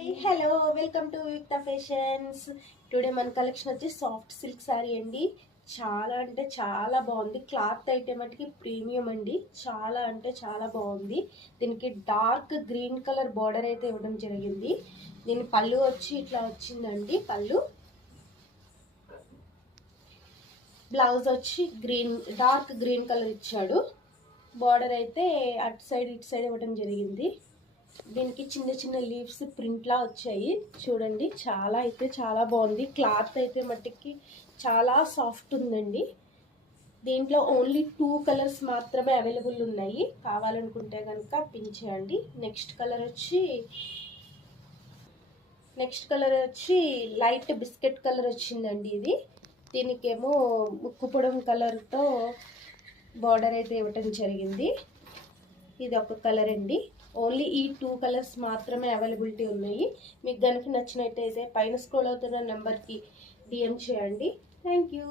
Hello welcome to యుక్త fashions. Today మన collection వచ్చి సాఫ్ట్ సిల్క్ సారీ అండి. చాలా అంటే చాలా బాగుంది. క్లాత్ అయితే మటుకి ప్రీమియం అండి. చాలా అంటే చాలా బాగుంది. దీనికి డార్క్ గ్రీన్ కలర్ బార్డర్ అయితే ఇవ్వడం జరిగింది. దీని పళ్ళు వచ్చి ఇట్లా వచ్చిందండి. పళ్ళు బ్లౌజ్ వచ్చి డార్క్ గ్రీన్ కలర్ ఇచ్చాడు. బార్డర్ అయితే అటు సైడ్ ఇటు సైడ్ ఇవ్వడం జరిగింది. దీనికి చిన్న చిన్న లీవ్స్ ప్రింట్లా వచ్చాయి. చూడండి, చాలా అయితే చాలా బాగుంది. క్లాత్ అయితే మట్టికి చాలా సాఫ్ట్ ఉందండి. దీంట్లో ఓన్లీ 2 కలర్స్ మాత్రమే అవైలబుల్ ఉన్నాయి. కావాలనుకుంటే కనుక పిన్ చేయండి. నెక్స్ట్ కలర్ వచ్చి లైట్ బిస్కెట్ కలర్ వచ్చిందండి. దీనికేమో ముక్కు పొడం కలర్తో బార్డర్ అయితే ఇవ్వటం జరిగింది. ఇది ఒక కలర్ అండి. ఓన్లీ ఈ 2 కలర్స్ మాత్రమే అవైలబిలిటీ ఉన్నాయి. మీకు కనుక నచ్చినట్టయితే పైన స్క్రోల్ అవుతున్న నెంబర్కి DM చేయండి. Thank you.